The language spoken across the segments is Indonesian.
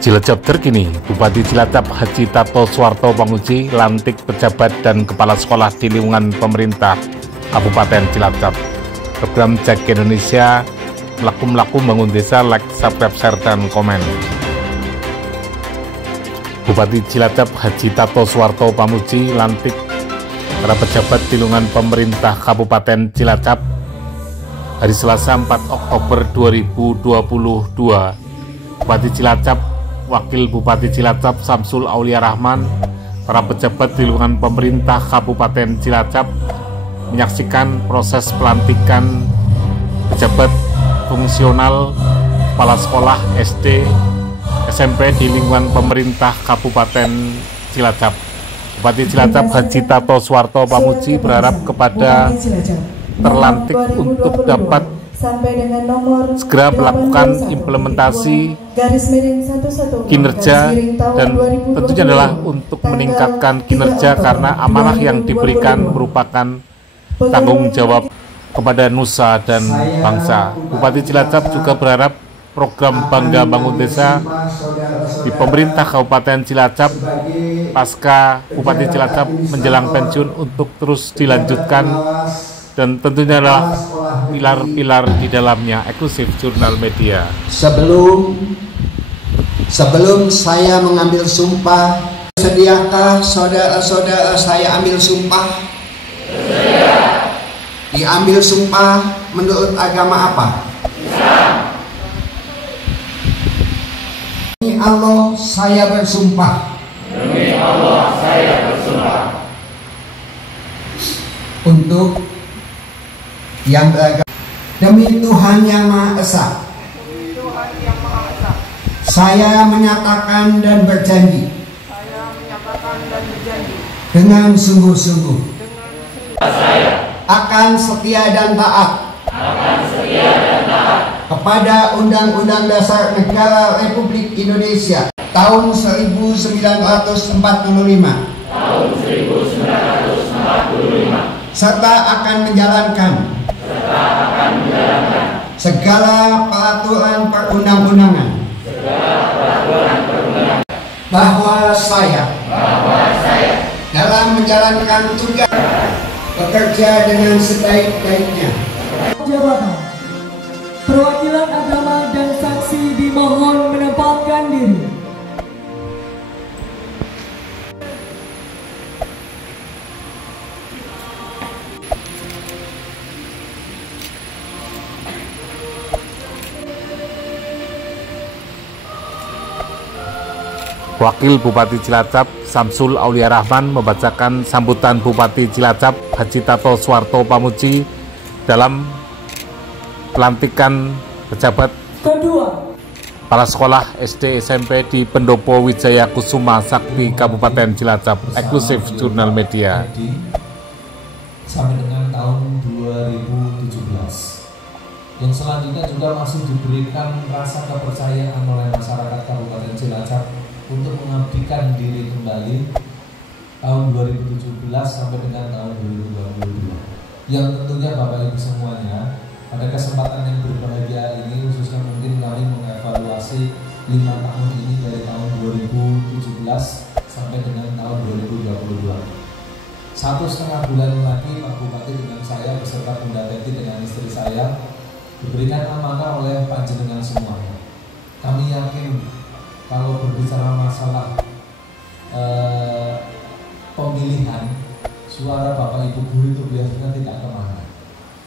Cilacap terkini, Bupati Cilacap Haji Tato Suwarto Pamuji lantik pejabat dan kepala sekolah di lingkungan pemerintah Kabupaten Cilacap. Program Cek Indonesia, melaku bangun desa, like, subscribe, share, dan komen. Bupati Cilacap Haji Tato Suwarto Pamuji lantik para pejabat di lingkungan pemerintah Kabupaten Cilacap hari Selasa 4 Oktober 2022. Bupati Cilacap, Wakil Bupati Cilacap Samsul Aulia Rahman, para pejabat di lingkungan pemerintah Kabupaten Cilacap menyaksikan proses pelantikan pejabat fungsional kepala sekolah SD, SMP di lingkungan pemerintah Kabupaten Cilacap. Bupati Cilacap Haji Tato Suwarto Pamuji berharap kepada terlantik untuk dapat segera melakukan implementasi kinerja dan tentunya adalah untuk meningkatkan kinerja karena amanah yang diberikan merupakan tanggung jawab kepada nusa dan bangsa. Bupati Cilacap juga berharap program Bangga Bangun Desa di pemerintah Kabupaten Cilacap pasca Bupati Cilacap menjelang pensiun untuk terus dilanjutkan dan tentunya adalah pilar-pilar di dalamnya. Eksklusif Jurnal Media. Sebelum saya mengambil sumpah, sediakah saudara-saudara saya ambil sumpah? Diambil sumpah menurut agama apa? Demi Allah saya bersumpah. Demi Allah saya bersumpah. Untuk yang beragama demi Tuhan Yang Maha Esa, saya menyatakan dan berjanji dengan sungguh-sungguh akan setia dan taat kepada Undang-Undang Dasar Negara Republik Indonesia tahun 1945 serta akan menjalankan segala peraturan perundang-undangan, bahwa saya dalam menjalankan tugas bekerja dengan sebaik-baiknya. Jabatan perwakilan agama dan saksi dimohon menempatkan diri. Wakil Bupati Cilacap Samsul Aulia Rahman membacakan sambutan Bupati Cilacap Haji Tato Suwarto Pamuji dalam pelantikan pejabat kepala sekolah SD SMP di Pendopo Wijaya Kusuma Sakti Kabupaten Cilacap. Eksklusif Jurnal Media. Sampai dengan tahun 2017 yang selanjutnya juga masih diberikan rasa kepercayaan oleh masyarakat Kabupaten Cilacap untuk mengabdikan diri kembali tahun 2017 sampai dengan tahun 2022, yang tentunya Bapak Ibu semuanya pada kesempatan yang berbahagia ini khususnya mungkin kami mengevaluasi 5 tahun ini dari tahun 2017 sampai dengan tahun 2022. 1,5 bulan lagi Pak Bupati dengan saya beserta Bunda Teti dengan istri saya diberikan amanah oleh panjenengan semuanya. Kami yakin kalau berbicara masalah pemilihan, suara Bapak Ibu Guru itu biasanya tidak kemana.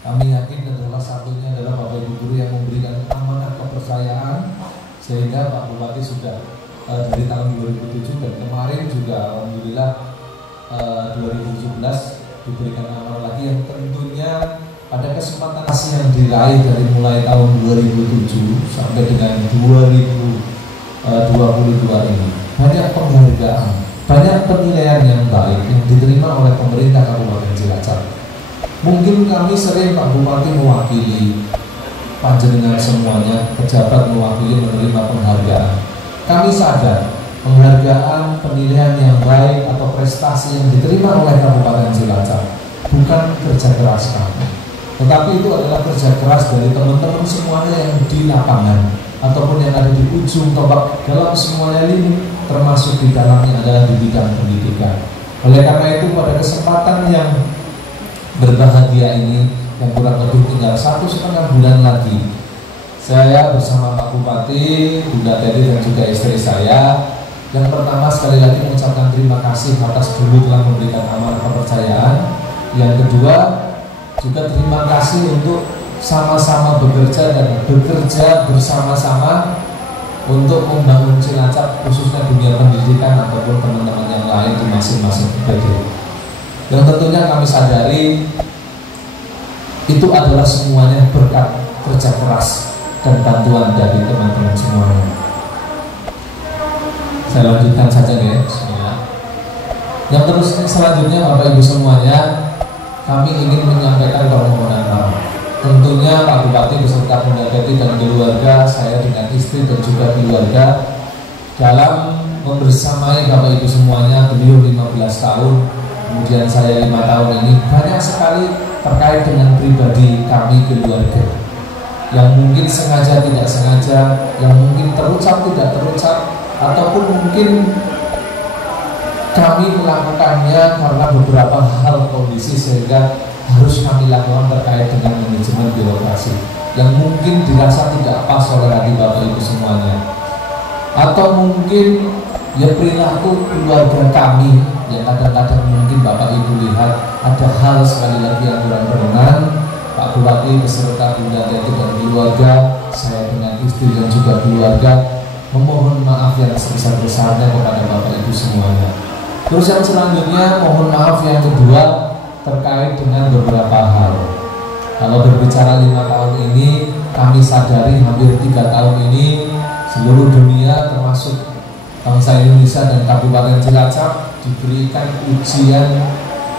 Kami yakin adalah satunya adalah Bapak Ibu Guru yang memberikan amanah kepercayaan, sehingga Pak Bupati sudah dari tahun 2007 dan kemarin juga alhamdulillah 2017 diberikan amanah lagi yang tentunya pada kesempatan yang diraih dari mulai tahun 2007 sampai dengan 2022 ini. Banyak penghargaan, banyak penilaian yang baik yang diterima oleh pemerintah Kabupaten Cilacap. Mungkin kami sering Pak Bupati mewakili panjenengan semuanya, pejabat mewakili menerima penghargaan. Kami sadar penghargaan, penilaian yang baik atau prestasi yang diterima oleh Kabupaten Cilacap bukan kerja keras kami, tetapi itu adalah kerja keras dari teman-teman semuanya yang di lapangan, ataupun yang ada di ujung tombak dalam semuanya ini, termasuk di dalamnya adalah di bidang pendidikan. Oleh karena itu pada kesempatan yang berbahagia ini, yang kurang lebih tinggal 1,5 bulan lagi, saya bersama Pak Bupati, Bunda Teti dan juga istri saya, yang pertama sekali lagi mengucapkan terima kasih atas dulu telah memberikan amanah kepercayaan. Yang kedua juga terima kasih untuk sama-sama bekerja dan bekerja bersama-sama untuk membangun Cilacap, khususnya dunia pendidikan ataupun teman-teman yang lain di masing-masing PD. Yang tentunya kami sadari itu adalah semuanya berkat kerja keras dan bantuan dari teman-teman semuanya. Saya lanjutkan saja ya, bismillah. Yang terus selanjutnya Bapak Ibu semuanya, kami ingin menyampaikan permohonan maaf. Tentunya Pak Bupati beserta Bunda Teti dan keluarga, saya dengan istri dan juga keluarga, dalam membersamai Bapak Ibu semuanya, beliau 15 tahun, kemudian saya 5 tahun ini, banyak sekali terkait dengan pribadi kami keluarga, yang mungkin sengaja tidak sengaja, yang mungkin terucap tidak terucap, ataupun mungkin kami melakukannya karena beberapa hal kondisi sehingga harus kami lakukan terkait dengan manajemen birokrasi yang mungkin dirasa tidak pas oleh hati Bapak Ibu semuanya, atau mungkin ya perilaku keluarga kami yang kadang-kadang mungkin Bapak Ibu lihat ada hal sekali lagi yang kurang berkenan. Pak Bupati beserta Bunda Teti dan keluarga, saya dengan istri dan juga keluarga memohon maaf yang sebesar-besarnya kepada Bapak Ibu semuanya. Terus yang selanjutnya, mohon maaf yang kedua terkait dengan beberapa hal. Kalau berbicara 5 tahun ini, kami sadari hampir 3 tahun ini seluruh dunia termasuk bangsa Indonesia dan Kabupaten Cilacap diberikan ujian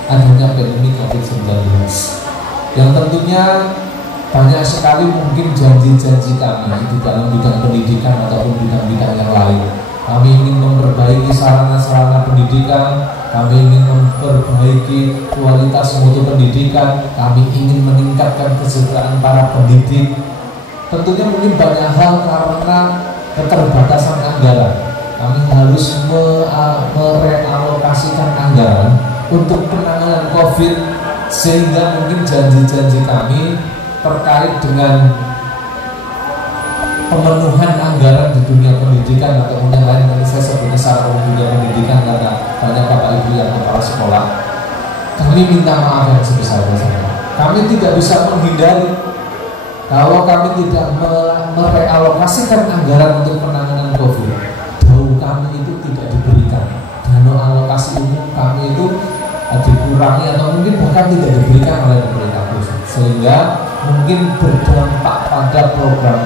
adanya pandemi COVID-19, yang tentunya banyak sekali mungkin janji-janji kami di dalam bidang pendidikan ataupun bidang-bidang yang lain. Kami ingin memperbaiki sarana-sarana pendidikan, kami ingin memperbaiki kualitas mutu pendidikan, kami ingin meningkatkan kesejahteraan para pendidik. Tentunya mungkin banyak hal karena keterbatasan anggaran. Kami harus merealokasikan anggaran untuk penanganan COVID, sehingga mungkin janji-janji kami terkait dengan pemenuhan anggaran di dunia pendidikan ataupun yang lain, nanti saya sebutnya secara umum dunia pendidikan karena banyak Bapak Ibu yang kepala sekolah, kami minta maaf yang sebesar-besarnya. Kami tidak bisa menghindari kalau kami tidak merealokasikan anggaran untuk penanganan COVID, jauh kami itu tidak diberikan dana alokasi umum, kami itu dikurangi atau mungkin bahkan tidak diberikan oleh pemerintah pusat, sehingga mungkin berdampak pada program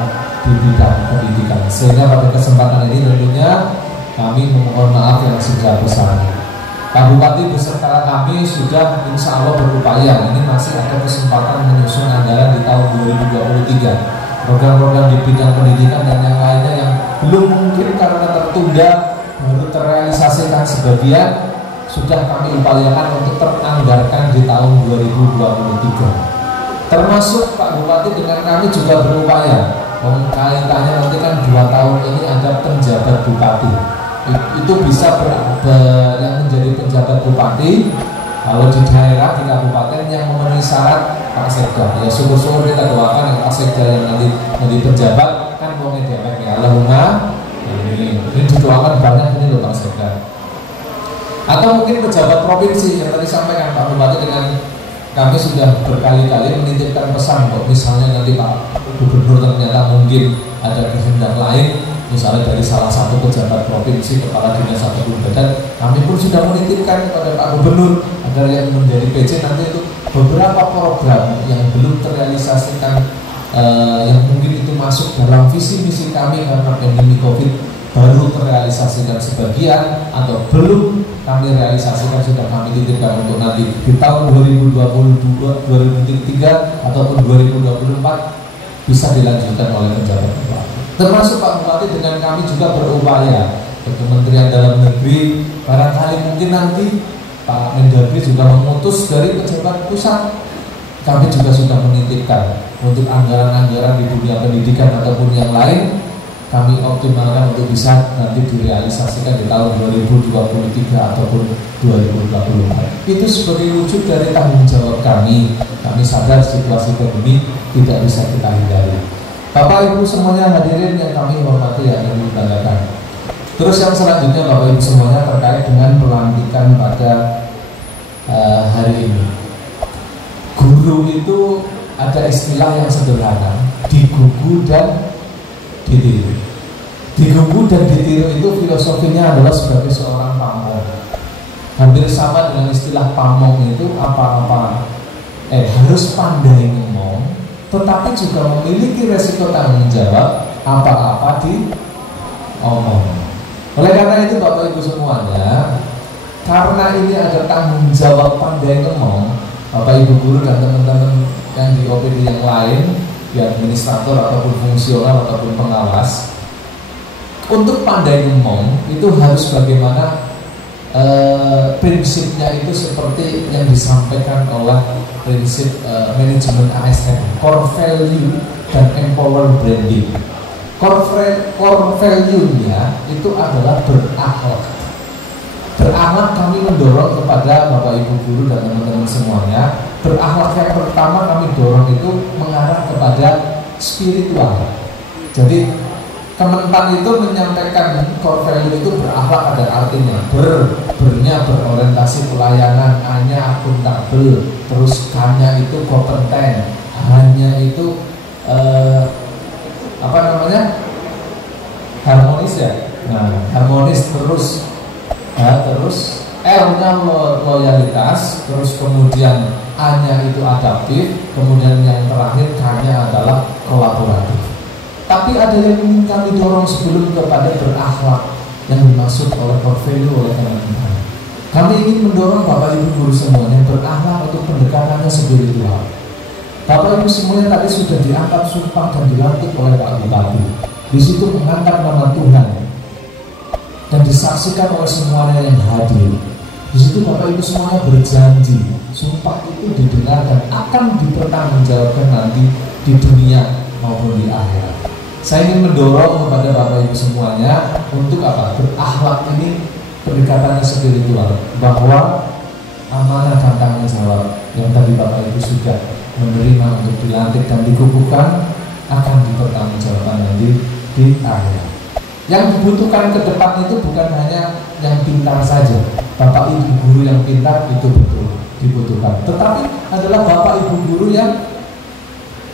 di bidang pendidikan. Sehingga pada kesempatan ini tentunya kami memohon maaf yang sebesar-besarnya. Pak Bupati beserta kami sudah insya Allah berupaya, ini masih ada kesempatan menyusun anggaran di tahun 2023, program-program di bidang pendidikan dan yang lainnya yang belum mungkin karena tertunda baru terrealisasikan sebagian, sudah kami upayakan untuk teranggarkan di tahun 2023. Termasuk Pak Bupati dengan kami juga berupaya, kaitannya nanti kan 2 tahun ini ada penjabat bupati, itu bisa yang menjadi penjabat bupati kalau di daerah, di kabupaten yang memenuhi syarat Pak Sekda. Ya syukur-syukur kita doakan yang Pak Sekda yang nanti menjadi penjabat kan mau ngedewek ya, Allahumma ini didoakan banyak ini loh Pak Sekda. Atau mungkin pejabat provinsi yang tadi sampaikan Pak Bupati dengan kami sudah berkali-kali menitipkan pesan kok, misalnya nanti Pak Gubernur ternyata mungkin ada kehendak lain, misalnya dari salah satu pejabat provinsi, kepala dinas ataupun badan, kami pun sudah menitipkan kepada Pak Gubernur agar yang menjadi PJ nanti itu beberapa program yang belum terrealisasikan, yang mungkin itu masuk dalam visi misi kami karena pandemi COVID baru terrealisasikan sebagian atau belum kami realisasikan, sudah kami titipkan untuk nanti di tahun 2023 ataupun 2024 bisa dilanjutkan oleh pejabat bupati. Termasuk Pak Bupati dengan kami juga berupaya ke Kementerian Dalam Negeri, barangkali mungkin nanti Pak Mendagri juga memutus dari pejabat pusat, kami juga sudah menitipkan untuk anggaran-anggaran di dunia pendidikan ataupun yang lain, kami optimalkan untuk bisa nanti direalisasikan di tahun 2023 ataupun 2024. Itu sebagai wujud dari tanggung jawab kami. Kami sadar situasi pandemi tidak bisa kita hindari. Bapak Ibu semuanya hadirin yang kami hormati, yang kami banggakan. Terus yang selanjutnya Bapak Ibu semuanya terkait dengan pelantikan pada hari ini. Guru itu ada istilah yang sederhana, digugu dan ditiru. Digugu dan ditiru itu filosofinya adalah sebagai seorang pamong. Hampir sama dengan istilah pamong itu harus pandai ngomong, tetapi juga memiliki resiko tanggung jawab apa-apa diomong. Oleh karena itu Bapak Ibu semuanya, karena ini ada tanggung jawab pandai ngomong, Bapak Ibu guru dan teman-teman yang di OPD yang lain, di administrator ataupun fungsional ataupun pengawas, untuk pandai ngomong itu harus bagaimana prinsipnya itu seperti yang disampaikan oleh prinsip manajemen ASN, core value dan empower branding. Core value-nya itu adalah berakhlak. Berakhlak kami mendorong kepada Bapak Ibu guru dan teman-teman semuanya. Berakhlak yang pertama kami dorong itu mengarah kepada spiritual. Jadi Kementan itu menyampaikan core value itu berakhlak, ada artinya bernya berorientasi pelayanan, A-nya akuntabel, terus K-nya itu kompeten, H-nya itu harmonis ya. Nah, harmonis, terus L-nya loyalitas, terus kemudian A-nya itu adaptif, kemudian yang terakhir K-nya adalah kolaboratif. Tapi ada yang ingin kami dorong sebelum kepada berakhlak yang dimaksud oleh core value oleh teman-teman. Kami ingin mendorong Bapak Ibu guru semuanya berakhlak untuk pendekatannya spiritual. Bapak Ibu semuanya tadi sudah diangkat sumpah dan dilantik oleh Pak Bupati. Di situ mengangkat nama Tuhan dan disaksikan oleh semuanya yang hadir. Di situ Bapak Ibu semuanya berjanji, sumpah itu didengar dan akan dipertanggungjawabkan nanti di dunia maupun di akhirat. Saya ingin mendorong kepada Bapak Ibu semuanya untuk apa? Berakhlak ini pendekatannya spiritual, bahwa amanah dan tanggung jawab yang tadi Bapak Ibu sudah menerima untuk dilantik dan dikukuhkan akan dipertanggungjawabkan nanti di akhirat. Yang dibutuhkan ke depan itu bukan hanya yang pintar saja. Bapak Ibu guru yang pintar itu betul dibutuhkan, tetapi adalah Bapak Ibu guru yang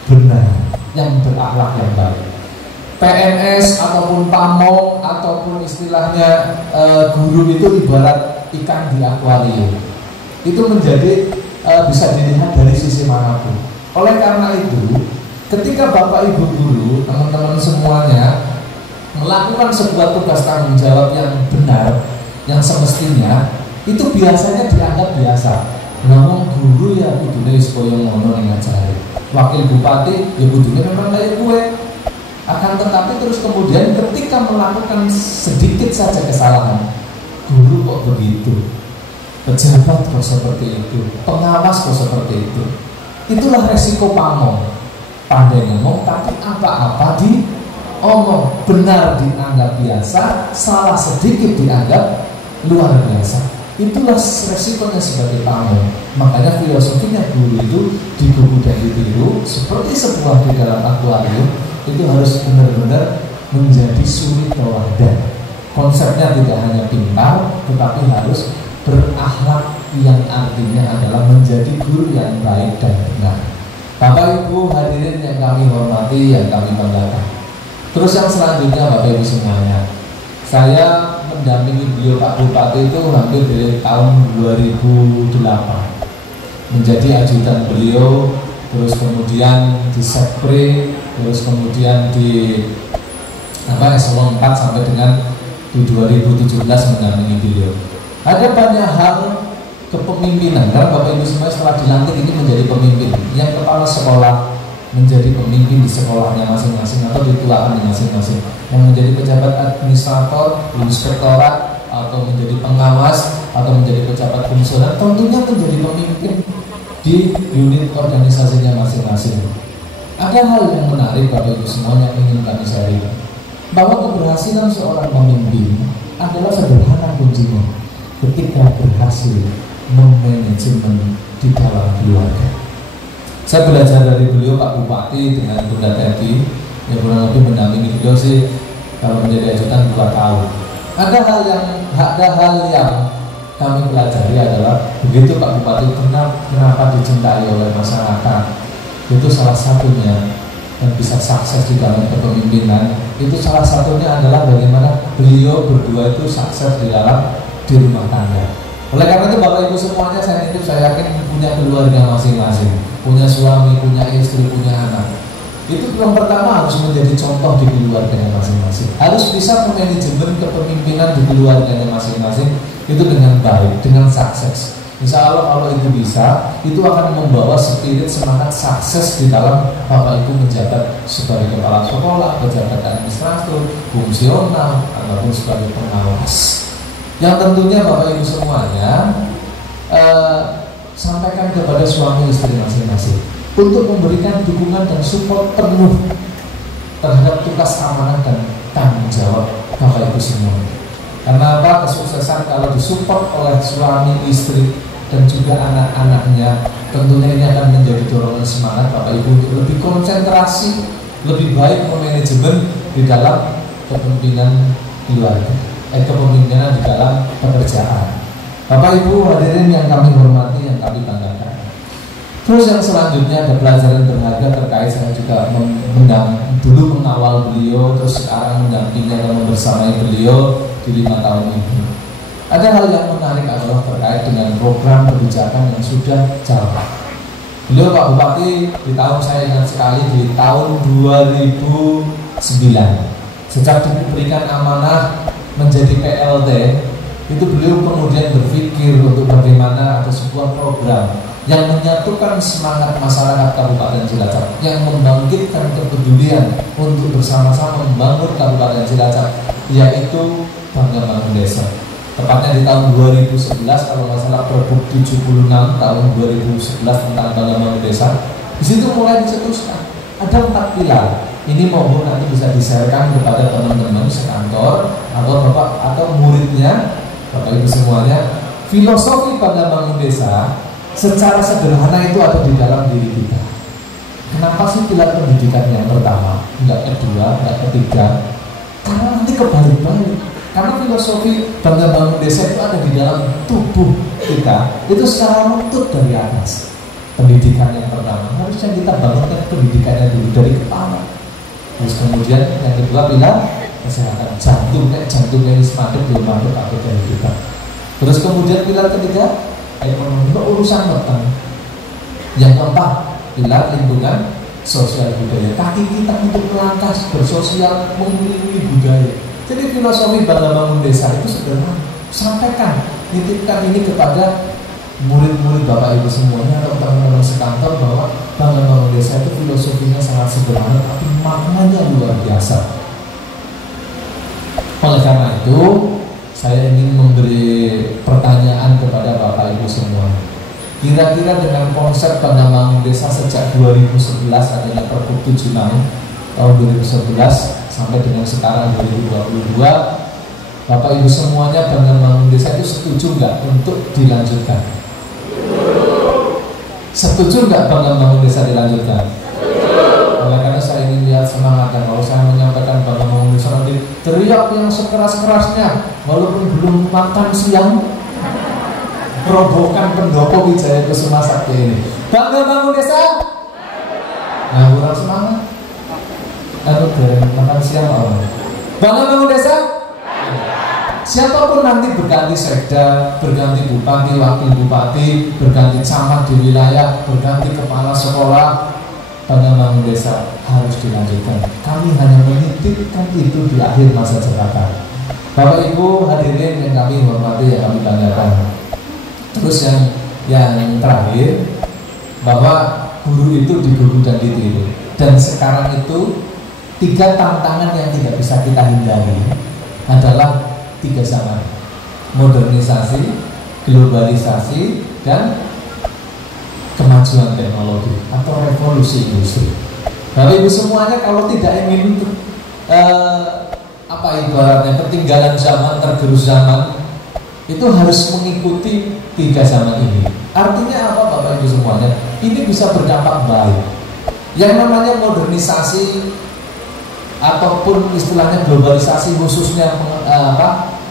benar, yang berakhlak yang baik. PNS ataupun pamong ataupun istilahnya guru itu ibarat ikan di akuarium. Itu menjadi bisa dilihat dari sisi manapun. Oleh karena itu, ketika Bapak Ibu guru, teman-teman semuanya melakukan sebuah tugas tanggung jawab yang benar, yang semestinya, itu biasanya dianggap biasa. Namun guru ya kudune wis koyo ngono ning ngajari. Wakil bupati ya kudune memang kayak gue. Akan tetapi terus kemudian ketika melakukan sedikit saja kesalahan, guru kok begitu, pejabat kok seperti itu, pengawas kok seperti itu. Itulah resiko pamong. Pandai ngomong tapi apa-apa diomong. Benar dianggap biasa, salah sedikit dianggap luar biasa. Itulah resikonya sebagai pamong. Makanya filosofinya guru itu digugu dan ditiru seperti sebuah di dalam akuarium. Itu harus benar-benar menjadi suri tauladan. Konsepnya tidak hanya pintar, tetapi harus berakhlak, yang artinya adalah menjadi guru yang baik dan benar. Bapak Ibu hadirin yang kami hormati, yang kami banggakan. Terus yang selanjutnya Bapak Ibu semuanya, saya mendampingi beliau Pak Bupati itu hampir dari tahun 2008, menjadi ajudan beliau, terus kemudian di Sekpre, terus kemudian di eselon 4 sampai dengan di 2017 mendampingi beliau. Ada banyak hal kepemimpinan, karena Bapak Ibu semua setelah dilantik ini menjadi pemimpin, yang kepala sekolah menjadi pemimpin di sekolahnya masing-masing atau di kelurahannya masing-masing, yang menjadi pejabat administrator, inspektorat, atau menjadi pengawas, atau menjadi pejabat fungsional, tentunya menjadi pemimpin di unit organisasinya masing-masing. Ada hal yang menarik Bapak Ibu semuanya yang ingin kami sharing. bahwa keberhasilan seorang pemimpin adalah sederhana kuncinya ketika berhasil memanajemen di dalam keluarga. Saya belajar dari beliau Pak Bupati dengan Bunda Teti yang kurang lebih mendampingi beliau sih kalau menjadi ajudan 2 tahun. Ada hal yang kami pelajari adalah begitu Pak Bupati kenapa dicintai oleh masyarakat. Itu salah satunya dan bisa sukses di dalam kepemimpinan. Itu salah satunya adalah bagaimana beliau berdua itu sukses di rumah tangga. Oleh karena itu Bapak Ibu semuanya saya yakin punya keluarga masing-masing, punya suami, punya istri, punya anak. Itu yang pertama harus menjadi contoh di keluarganya masing-masing. Harus bisa memanajemen kepemimpinan di keluarganya masing-masing itu dengan baik, dengan sukses. Insya Allah kalau itu bisa, itu akan membawa spirit semangat sukses di dalam Bapak Ibu menjabat sebagai kepala sekolah, pejabat administrator, fungsional, ataupun sebagai pengawas. Yang tentunya Bapak Ibu semuanya sampaikan kepada suami istri masing-masing untuk memberikan dukungan dan support penuh terhadap tugas amanah dan tanggung jawab Bapak Ibu semua. Karena apa? Kesuksesan kalau disupport oleh suami, istri, dan juga anak-anaknya, tentunya ini akan menjadi dorongan semangat Bapak Ibu untuk lebih konsentrasi, lebih baik memanajemen di dalam kepemimpinan keluarga, kepemimpinan di dalam pekerjaan. Bapak Ibu hadirin yang kami hormati, yang kami banggakan. Terus yang selanjutnya ada pelajaran berharga terkait, saya juga dulu mengawal beliau, terus sekarang mendampingi dan membersamai beliau di 5 tahun ini. Ada hal yang menarik adalah terkait dengan program kebijakan yang sudah jalan. Beliau Pak Bupati di tahun, saya ingat sekali, di tahun 2009 sejak diberikan amanah menjadi PLT, itu beliau kemudian berpikir untuk bagaimana ada sebuah program yang menyatukan semangat masyarakat Kabupaten Cilacap, yang membangkitkan kepedulian untuk bersama-sama membangun Kabupaten Cilacap, yaitu Bangga Bangun Desa. Tepatnya di tahun 2011 kalau nggak salah Pergub 76 tahun 2011 tentang Bangga Bangun Desa. Di situ mulai dicetuskan ada 4 pilar. Ini mohon nanti bisa di-sharekan kepada teman-teman sekantor atau bapak atau muridnya, Bapak Ibu semuanya. Filosofi Bangga Bangun Desa secara sederhana itu ada di dalam diri kita. Kenapa sih pilar pendidikan yang pertama, enggak kedua, enggak ketiga? Karena nanti kebalik-balik. Karena filosofi Bangga Bangun Desa itu ada di dalam tubuh kita. Itu secara runtut dari atas. Pendidikan yang pertama harusnya kita bangunkan pendidikannya dulu dari kepala. Terus kemudian yang kedua pilar kesehatan jantungnya ini semakin belum masuk atau dari kita. Terus kemudian pilar ketiga ekonomi, urusan petang. Yang keempat pilar lingkungan sosial budaya, kaki kita untuk melangkah bersosial mengelilingi budaya. Jadi filosofi Bangga Bangun Desa itu sederhana. Sampaikan, nitipkan ini kepada murid-murid Bapak Ibu semuanya atau teman-teman sekantor bahwa Bangga Bangun Desa itu filosofinya sangat sederhana tapi maknanya luar biasa. Oleh karena itu saya ingin memberi pertanyaan kepada Bapak Ibu semua. Kira-kira dengan konsep Bangga Bangun Desa sejak 2011 adanya Pergub 76 tahun 2011 sampai dengan sekarang 2022, Bapak Ibu semuanya Bangga Bangun Desa itu setuju nggak untuk dilanjutkan? Setuju nggak Bangga Bangun Desa dilanjutkan? Oleh karena saya ingin lihat semangat, dan kalau saya menyampaikan Bangga Bangun Desa nanti teriak yang sekeras-kerasnya walaupun belum makan siang, robohkan pendopo Wijaya Kusuma Sakti ini. Bangga Bangun Desa? Nah, kurang semangat. Makan siang orang. Bangga Bangun Desa? Siapapun nanti berganti sekda, berganti bupati, wakil bupati, berganti camat di wilayah, berganti kepala sekolah, Bangga Bangun Desa harus dilanjutkan. Kami hanya menitipkan itu di akhir masa jabatan. Bapak Ibu hadirin yang kami hormati, yang kami banggakan. Terus yang terakhir, bahwa guru itu diguru dan ditiru. Dan sekarang itu 3 tantangan yang tidak bisa kita hindari adalah 3 zaman: modernisasi, globalisasi, dan kemajuan teknologi atau revolusi industri. Bapak Ibu semuanya kalau tidak ingin apa ibaratnya ketinggalan zaman, tergerus zaman, itu harus mengikuti 3 zaman ini. Artinya apa Bapak Ibu semuanya? Ini bisa berdampak baik. Yang namanya modernisasi ataupun istilahnya globalisasi, khususnya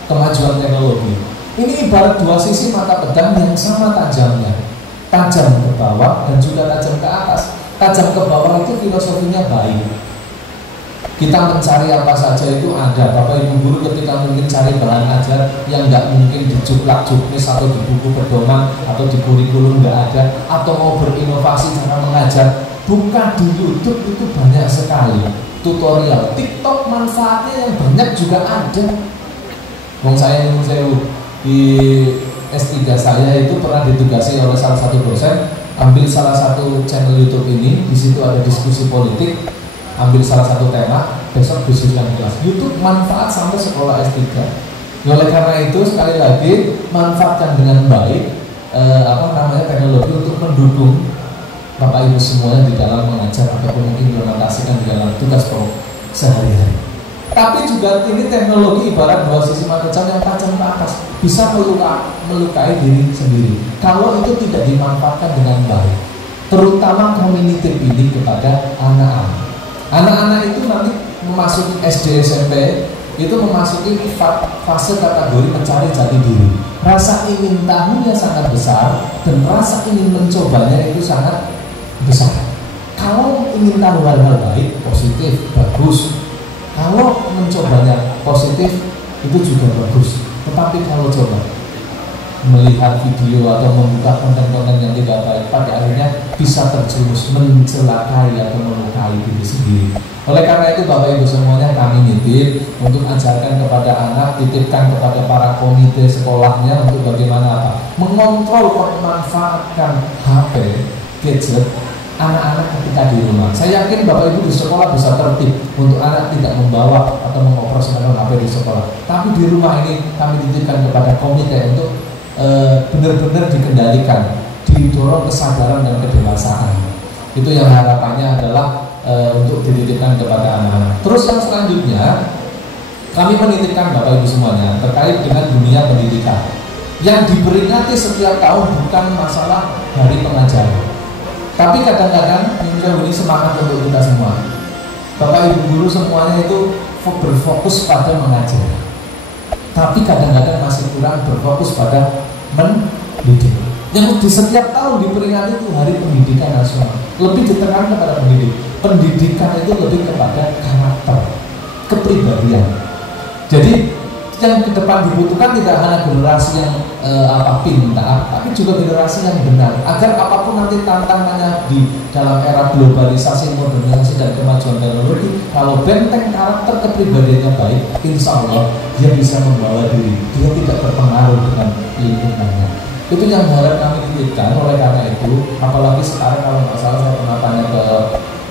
kemajuan teknologi, ini ibarat 2 sisi mata pedang yang sama tajamnya, tajam ke bawah dan juga tajam ke atas. Tajam ke bawah itu filosofinya baik. Kita mencari apa saja itu ada. Bapak Ibu guru ketika mungkin cari bahan ajar yang nggak mungkin dicuplak juknis atau di buku pedoman atau di kurikulum nggak ada, atau mau berinovasi cara mengajar, buka di YouTube itu banyak sekali tutorial. TikTok manfaatnya yang banyak juga ada. Saya di S3 saya itu pernah ditugasi oleh salah satu dosen, ambil salah satu channel YouTube ini, di situ ada diskusi politik, ambil salah satu tema, besok diskusikan di kelas. YouTube manfaat sampai sekolah S3. Oleh karena itu sekali lagi manfaatkan dengan baik teknologi untuk mendukung Bapak Ibu semuanya di dalam mengajar ataupun mungkin implementasikan di dalam tugas pokok sehari-hari. Tapi juga ini teknologi ibarat 2 sisi mata pedang yang tajam ke atas, bisa melukai diri sendiri kalau itu tidak dimanfaatkan dengan baik. Terutama community ini kepada anak-anak. Anak-anak itu nanti memasuki SD SMP, itu memasuki fase kategori mencari jati diri. Rasa ingin tahunya sangat besar dan rasa ingin mencobanya itu sangat besar. Kalau ingin tahu hal-hal baik, positif, bagus. Kalau mencobanya positif, itu juga bagus. Tetapi kalau coba melihat video atau membuka konten-konten yang tidak baik, pada akhirnya bisa terjerumus mencelakai atau melukai diri sendiri. Oleh karena itu Bapak Ibu semuanya, kami nitip untuk ajarkan kepada anak, titipkan kepada para komite sekolahnya untuk bagaimana mengontrol memanfaatkan HP, gadget anak-anak ketika di rumah. Saya yakin Bapak Ibu di sekolah bisa tertib untuk anak tidak membawa atau mengoperasikan HP di sekolah. Tapi di rumah ini kami titipkan kepada komite untuk benar-benar dikendalikan, didorong kesadaran dan kedewasaan. Itu yang harapannya adalah untuk dititipkan kepada anak-anak. Terus yang selanjutnya kami menitipkan Bapak Ibu semuanya terkait dengan dunia pendidikan yang diperingati setiap tahun, bukan masalah hari pengajaran. Tapi kadang-kadang ini semangat untuk kita semua. Bapak Ibu guru semuanya itu berfokus pada mengajar, tapi kadang-kadang masih kurang berfokus pada mendidik. Yang di setiap tahun diperingati itu Hari Pendidikan Nasional, lebih ditekankan kepada pendidikan itu lebih kepada karakter, kepribadian. Jadi yang ke depan dibutuhkan tidak hanya generasi yang pintar, tapi juga generasi yang benar, agar apapun nanti tantangannya di dalam era globalisasi, modernisasi dan kemajuan teknologi, kalau benteng karakter kepribadiannya baik, insya Allah dia bisa membawa diri, dia tidak terpengaruh dengan lingkungannya. Itu yang harap kami titipkan. Oleh karena itu, apalagi sekarang kalau nggak salah saya pernah tanya ke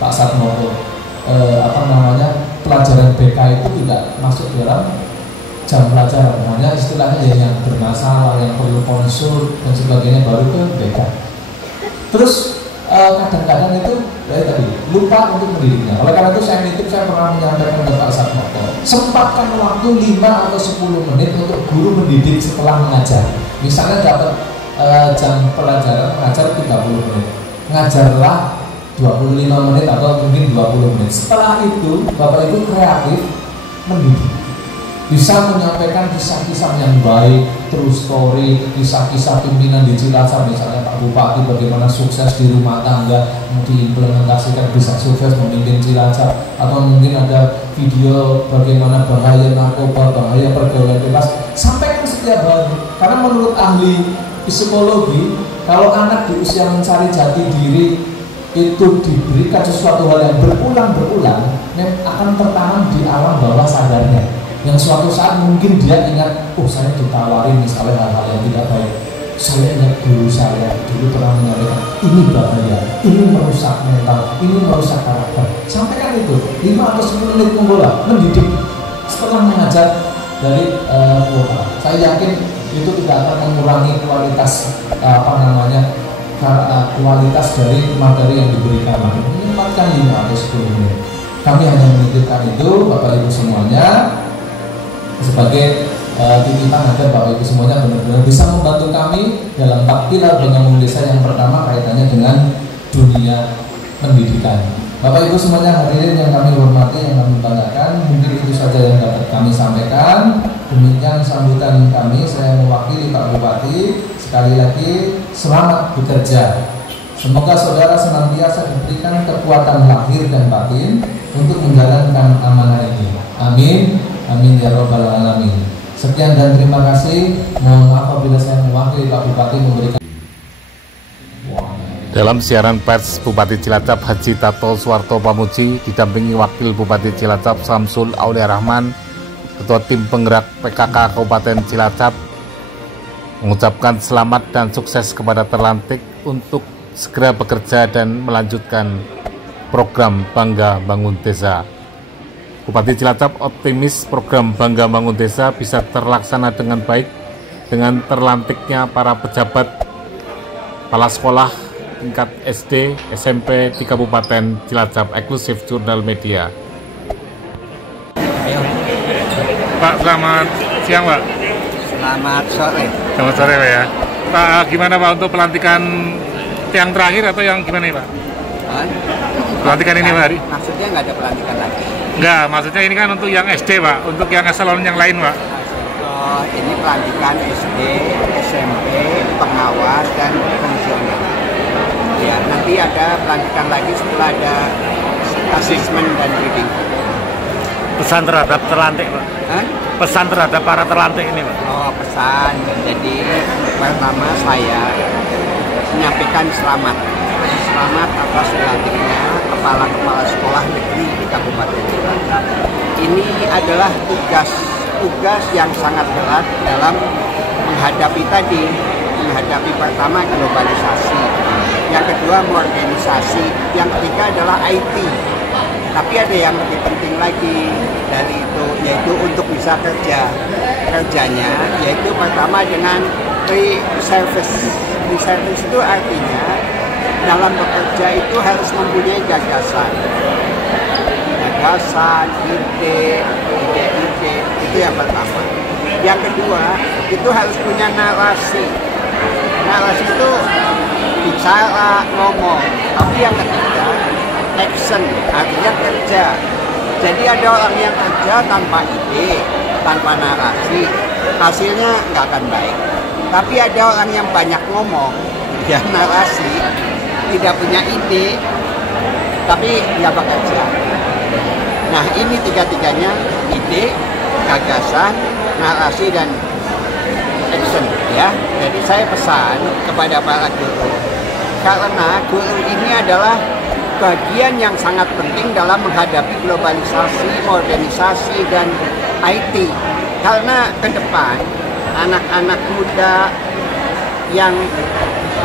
Pak Satmoko, pelajaran BK itu tidak masuk dalam jam pelajaran, hanya istilahnya yang bermasalah, yang perlu konsul dan sebagainya baru ke BK. Terus kadang-kadang itu tadi lupa untuk mendidiknya. Oleh karena itu saya pernah menyampaikan ke Pak Satmoko, sempatkan waktu 5 atau 10 menit untuk guru mendidik setelah mengajar. Misalnya dapat jam pelajaran mengajar 30 menit, ngajarlah 25 menit atau mungkin 20 menit. Setelah itu Bapak Ibu kreatif mendidik, bisa menyampaikan kisah-kisah yang baik, true story, kisah-kisah pimpinan di Cilacap, misalnya Pak Bupati bagaimana sukses di rumah tangga, diimplementasikan bisa sukses memimpin Cilacap, atau mungkin ada video bagaimana bahaya narkoba, bahaya pergaulan bebas. Sampaikan setiap hari, karena menurut ahli psikologi, kalau anak di usia mencari jati diri itu diberikan sesuatu hal yang berulang-berulang, akan tertanam di alam bawah sadarnya. Yang suatu saat mungkin dia ingat, saya ditawarin misalnya hal-hal yang tidak baik. Saya ingat guru saya dulu pernah menyampaikan, ini bahaya, ini merusak mental, ini merusak karakter. Sampaikan itu 5 atau 10 menit menggola, mendidik setelah mengajar dari kuota. Saya yakin itu tidak akan mengurangi kualitas kualitas dari materi yang diberikan. Menyempatkan 5 atau 10 menit. Kami hanya menitipkan itu Bapak Ibu semuanya. sebagai titipan agar Bapak Ibu semuanya benar-benar bisa membantu kami dalam 4 pilar Bangun Desa. Yang pertama kaitannya dengan dunia pendidikan. Bapak Ibu semuanya hadirin yang kami hormati, yang kami banggakan, mungkin itu saja yang dapat kami sampaikan. Demikian sambutan kami, saya mewakili Pak Bupati. Sekali lagi selamat bekerja. Semoga saudara senantiasa diberikan kekuatan lahir dan batin untuk menjalankan amanah ini. Amin, amin ya robbal alamin. Sekian dan terima kasih. Mohon maaf apabila saya mewakili Pak Bupati memberikan. Dalam siaran pers, Bupati Cilacap Haji Tato Suwarto Pamuji didampingi Wakil Bupati Cilacap Samsul Aulia Rahman, Ketua Tim Penggerak PKK Kabupaten Cilacap, mengucapkan selamat dan sukses kepada terlantik untuk segera bekerja dan melanjutkan program Bangga Bangun Desa. Bupati Cilacap optimis program Bangga Bangun Desa bisa terlaksana dengan baik dengan terlantiknya para pejabat kepala sekolah tingkat SD, SMP di Kabupaten Cilacap. Eksklusif Jurnal Media. Pak, selamat siang Pak. Selamat sore. Selamat sore Pak ya. Pak, gimana Pak untuk pelantikan yang terakhir atau yang gimana nih Pak? Pelantikan ini Pak? Maksudnya nggak ada pelantikan lagi? Enggak, maksudnya ini kan untuk yang SD Pak, untuk yang eselon yang lain Pak. Ini pelantikan SD, SMP, pengawas, dan komisioner. Ya, nanti ada pelantikan lagi setelah ada asesmen dan reading. Pesan terhadap terlantik Pak? Pesan terhadap para terlantik ini Pak? Oh, pesan. Jadi pertama saya menyampaikan selamat atas dilantiknya kepala-kepala sekolah negeri di Kabupaten Cilacap. Ini adalah tugas yang sangat berat dalam menghadapi pertama globalisasi, yang kedua organisasi, yang ketiga adalah IT. Tapi ada yang lebih penting lagi dari itu, yaitu untuk bisa kerjanya, yaitu pertama dengan pre-service. Pre-service itu artinya dalam bekerja itu harus mempunyai gagasan, ide, itu yang pertama. Yang kedua, itu harus punya narasi. Narasi itu bicara, ngomong. Tapi yang ketiga, action, artinya kerja. Jadi ada orang yang kerja tanpa ide, tanpa narasi, hasilnya nggak akan baik. Tapi ada orang yang banyak ngomong, ya narasi, tidak punya ide, tapi nggak bekerja. Nah, ini tiga-tiganya, ide, gagasan, narasi, dan action, ya. Jadi saya pesan kepada para guru, karena guru ini adalah bagian yang sangat penting dalam menghadapi globalisasi, modernisasi, dan IT. Karena ke depan anak-anak muda yang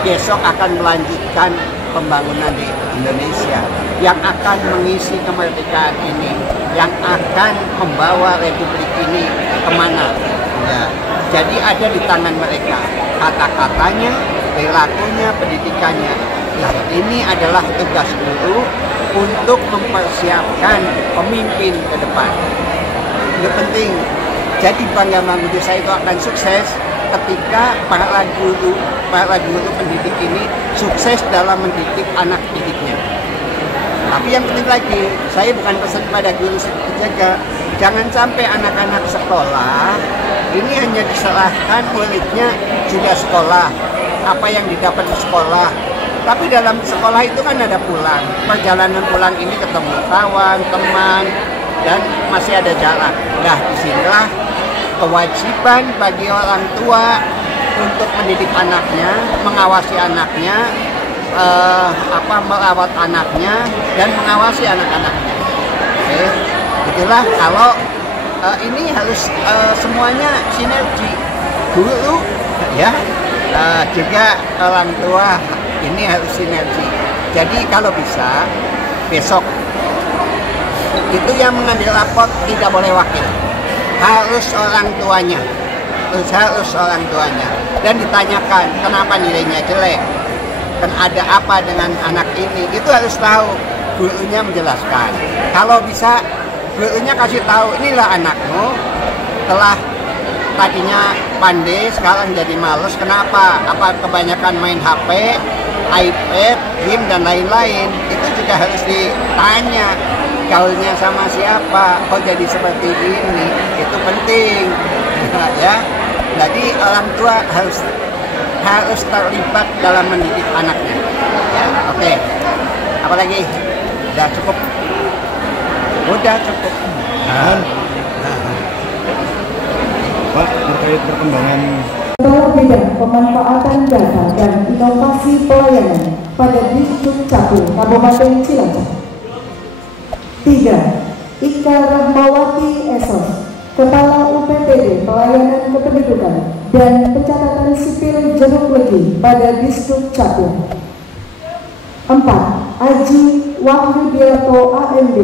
besok akan melanjutkan pembangunan di Indonesia, yang akan mengisi kemerdekaan ini, yang akan membawa republik ini kemana. Ya. Jadi ada di tangan mereka, kata-katanya, perilakunya, pendidikannya. Nah, ini adalah tugas guru untuk mempersiapkan pemimpin ke depan. Itu penting. Jadi Bangga Bangun Desa itu akan sukses ketika para guru pendidik ini sukses dalam mendidik anak didiknya. Tapi yang penting lagi, saya bukan pesan pada guru saja, jangan sampai anak-anak sekolah ini hanya diserahkan muridnya sudah sekolah, apa yang didapat di sekolah. Tapi dalam sekolah itu kan ada pulang, perjalanan pulang ini ketemu kawan, teman, dan masih ada jarak. Nah, disinilah kewajiban bagi orang tua untuk mendidik anaknya, mengawasi anaknya, merawat anaknya, dan mengawasi anak-anaknya. Oke, itulah kalau ini harus semuanya sinergi, guru, ya, juga orang tua, ini harus sinergi. Jadi kalau bisa besok itu yang mengambil rapot tidak boleh wakil, harus orang tuanya, harus orang tuanya, dan ditanyakan kenapa nilainya jelek, kan ada apa dengan anak ini, itu harus tahu. Gurunya menjelaskan. Kalau bisa gurunya kasih tahu, inilah anakmu, setelah tadinya pandai sekarang jadi males. Kenapa? Apa kebanyakan main HP, iPad, game dan lain-lain? Itu juga harus ditanya, gaulnya sama siapa, kok jadi seperti ini. Itu penting. Ya, jadi orang tua harus terlibat dalam mendidik anaknya. Ya, oke. Apalagi? Udah cukup. Pak, terkait perkembangan Kepala Bidang Pemanfaatan Data dan Inovasi Pelayanan pada Distrik Cakung, Kabupaten Cilacap. 3. Ika Rahmawati Esos, Kepala UPTD Pelayanan Kependudukan dan Pencatatan Sipil Jeruk Legi pada Distrik Cakung. 4. Aji Wahyudiarto AMD,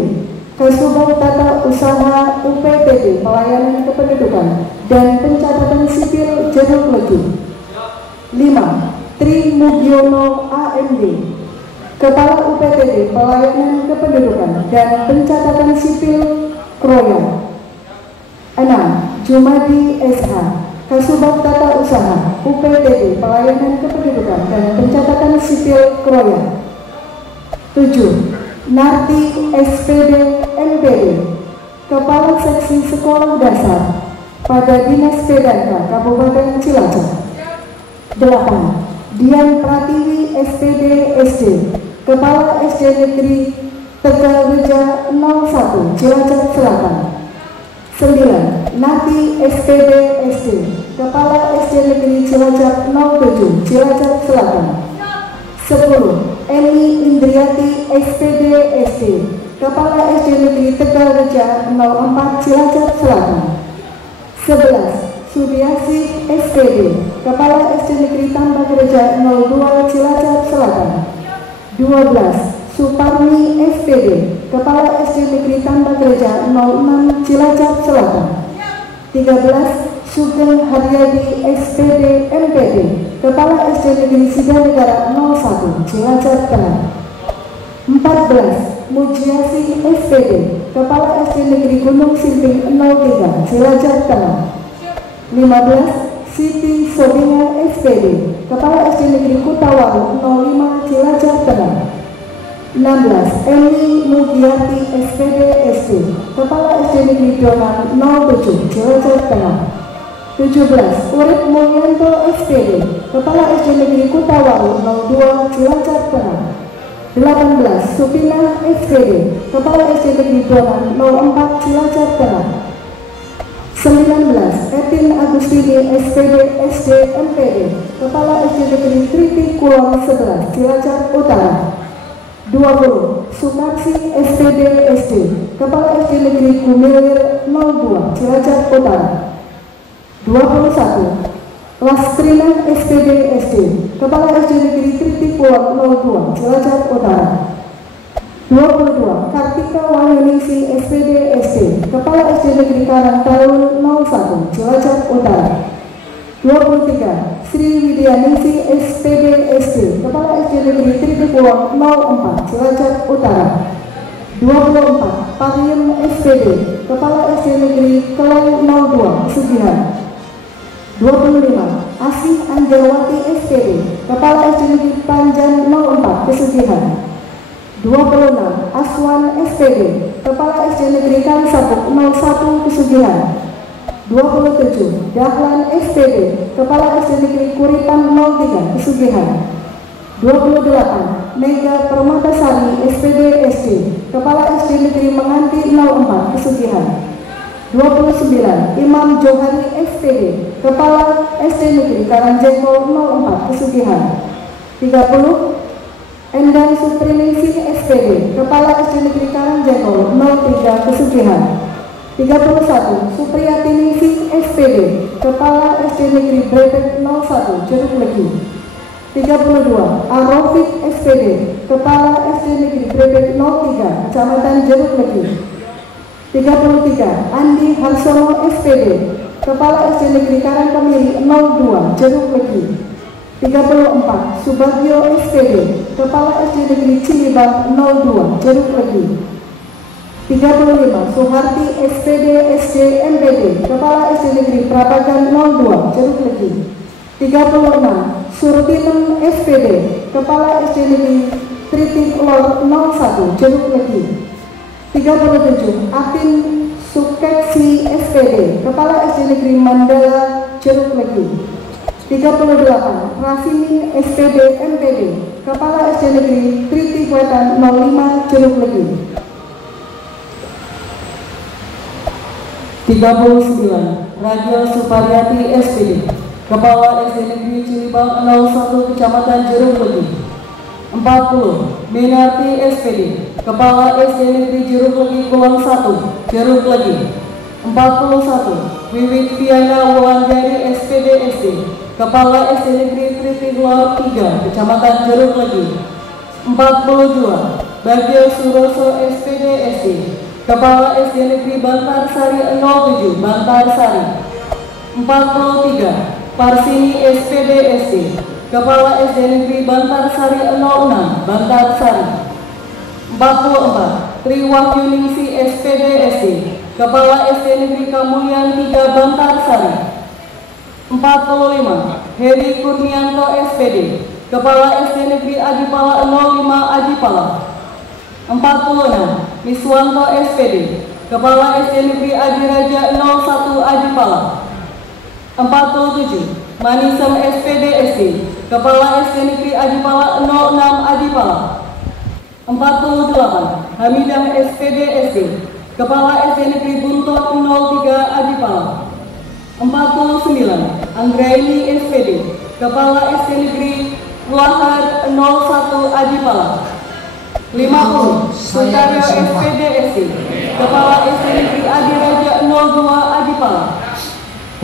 Kasubag Tata Usaha UPTD Pelayanan Kependudukan dan Pencatatan Sipil Jeruk Legi. 5. Tri Mugiono AMD, Kepala UPTD Pelayanan Kependudukan dan Pencatatan Sipil Kroya. 6. Jumadi SH, Kasubag Tata Usaha UPTD Pelayanan Kependudukan dan Pencatatan Sipil Kroya. 7. Narti SPD MPD, Kepala Seksi Sekolah Dasar pada Dinas PDK Kabupaten Cilacap. 8. Dian Pratiwi SPD SD, Kepala SD Negeri Tegalreja 01 Cilacap Selatan. 9. Nati SPD SD, Kepala SD Negeri Cilacap 07 Cilacap Selatan. 10. Eni Indriati SPD SD, Kepala SD Negeri Tegalreja 04 Cilacap Selatan. 11. Sudiasi SPD, Kepala SD Negeri Tambakreja 02 Cilacap Selatan. 12. Suparni SPD, Kepala SD Negeri Tambakreja 06 Cilacap Selatan. 13. Sugeng Haryadi SPD MPD, Kepala SD Negeri Sidanegara 01 Cilacap Tengah. 14. Mujiasi SPD, Kepala SD Negeri Gunung Simping 03 Cilacap Tengah. 15. Siti Sobinga SPD, Kepala SD Negeri Kutawaru 05 Cilacap Tengah. 16. Eni Mugiati SPD SD, Kepala SD Negeri Donan 07 Cilacap Tengah. 17. Urip Mulyanto SPD, Kepala SD Negeri Kutawaru 02 Cilacap Tengah. 18. Supina SPD, Kepala SD Negeri Donan 04 Cilacap Tengah. 19. Etin Agustini SPD SD MPD, Kepala SD Negeri Triti Kulon 11 Cilacap Utara. 20. Sumarsi SPD SD, Kepala SD Negeri Kumilir 02 Cilacap Utara. 21. Lastrina SPD SD, Kepala SD Negeri Triti Kulon 02 Cilacap Utara. 22. Kartika Wahyuningsi SPD SD, Kepala SD Negeri Karangtarun 01 Cilacap Utara. 23. Sri Widyaningsi SPD SD, Kepala SD Negeri Triti Kulon 04 Cilacap Utara. 24. Pariem SPD, Kepala SD Negeri Kelong 02 Sugihan. 25. Asih Anjawati SPD, Kepala SD Negeri Panjan 04 Pesugihan. 26. Aswan SPD, Kepala SD Negeri Kangsapuk 01 Pesugihan. 27. Dahlan SPD, Kepala SD Negeri Kuripan 03 Pesugihan. 28. Mega Permatasari SPD SD, Kepala SD Negeri Menganti 04 Pesugihan. 29. Imam Johari SPD, Kepala SD Negeri Karangjengkol 04 Pesugihan. 30. Endang Sutriningsih SPD, Kepala SD Negeri Karangjengkol 03 Pesugihan. 31. Supriyatiningsih SPD, Kepala SD Negeri Brebek 01 Jeruk Legi. 32. Arofik SPD, Kepala SD Negeri Brebek 03 Kecamatan Jeruk Legi. 33. Andi Harsono SPD, Kepala SD Negeri Karangkemiri 02 Jeruk Legi. 34. Subagio SPD, Kepala SD Negeri Cilibang 02 Jeruk Legi. 35. Suharti SPD SD MPD, Kepala SD Negeri Prabagan 02, Jeruk Legi. 36. Surtinem SPD, Kepala SD Negeri Tritik Lor 01, Jeruk Legi. 37. Atin Sukeksi SPD, Kepala SD Negeri Mandala, Jeruk Legi. 38. Rasimin SPD MPD, Kepala SD Negeri Tritik Wetan 05, Jeruk Legi. 39. Radio Suparyati SPD, Kepala SD Negeri Cilibang 01, Kecamatan Jeruk Legi. 40. Minarti SPD, Kepala SD Negeri Jeruk Legi Kulon 1, Jeruk Legi. 41. Wiwit Viana Wulandari SPD SD, Kepala SD Negeri Tritik Lor 3, Kecamatan Jeruk Legi. 42. Bagio Suroso SPD SD, Kepala SD Negeri Bantar Sari 07, Bantar Sari. 43. Parsini SPD SD, Kepala SD Negeri Bantar Sari 06, Bantar Sari. 44. Triwahyuningsi SPD SD, Kepala SD Negeri Kamulyan 3, Bantar Sari. 45. Heri Kurnianto SPD, Kepala SD Negeri Adipala 05, Adipala. 46. Miswanto SPD, Kepala SD Negeri Adiraja 01, Adipala. 47. Manisem SPD SD, Kepala SD Negeri Adipala 06, Adipala. 48. Hamidah SPD SD, Kepala SD Negeri Buntot 03, Adipala. 49. Anggraini SPD, Kepala SD Negeri Lahar 01, Adipala. 50. Sukaryo SPD SD, Kepala SD Negeri Adiraja 02, Adipala.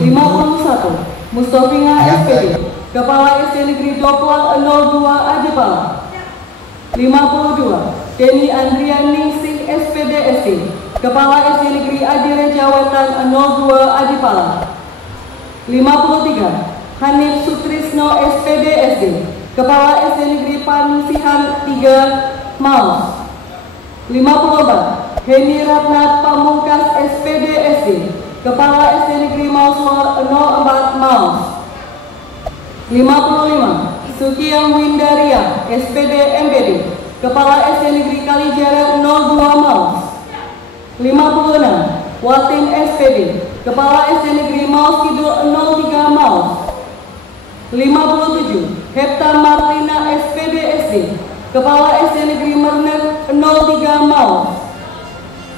51. Mustofina SPD, Kepala SD Negeri Doplang 02, Adipala. 52. Denny Andrian Ningsih SPD SD, Kepala SD Negeri Adiraja Wetan 02, Adipala. 53. Hanif Sutrisno SPD SD, Kepala SD Negeri Panusihan 3, Maus. 54. Heni Ratnat Pamungkas SPD SD, Kepala SD Negeri Maus Lor 04, Maus. 55. Sukiyang Windaria SPD MPD, Kepala SD Negeri Kalijaran 02, Maus. 56. Watin SPD, Kepala SD Negeri Maus Kidul 03, Maus. 57. Hepta Martina SPD SD, Kepala SD Negeri Mernek 03, Maus.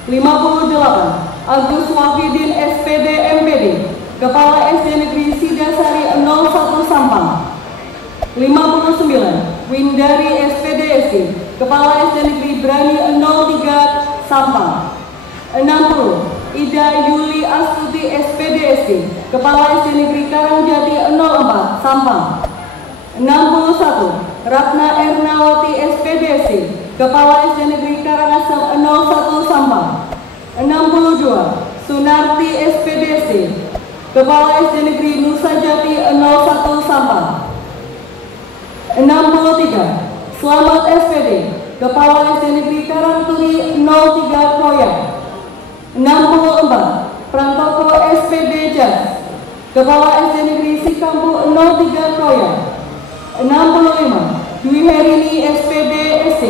58. Agus Wafidin SPD MPD, Kepala SD Negeri Sidasari 01, Sampang. 59. Windari SPD SD, Kepala SD Negeri Brani 03, Sampang. 60. Ida Yuli Astuti SPD SD, Kepala SD Negeri Karangjati 04, Sampang. 61. Ratna Ernawati SPD SD, Kepala SD Negeri Karangasem 01, Sampang. 62. Sunarti SPD SD, Kepala SD Negeri Nusa Jati 01, Sampang. 63. Selamat SPD, Kepala SD Negeri Karangturi 03, Kroya. 64. Prantoko SPD Jas, Kepala SD Negeri Sikampu 03, Kroya. 65. Dwi Herini SPD SD,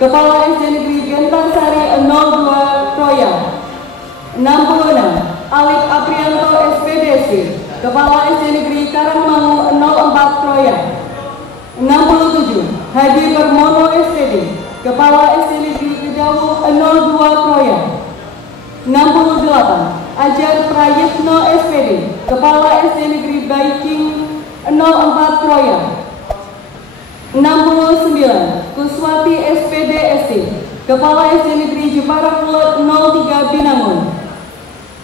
Kepala SD Negeri Gentarsari 02, Kroya. 66. Alik Aprianto SPD SD, Kepala SD Negeri Karangmangu 04, Kroya. 67. Hadi Permono SPD, Kepala SD Negeri Kedawu 02, Kroya. 68. Ajar Prayitno SPD, Kepala SD Negeri Baiking 04, Kroya. 69. Kuswati SPD SD, Kepala SD Negeri Jepara Kulot 03, Binangun.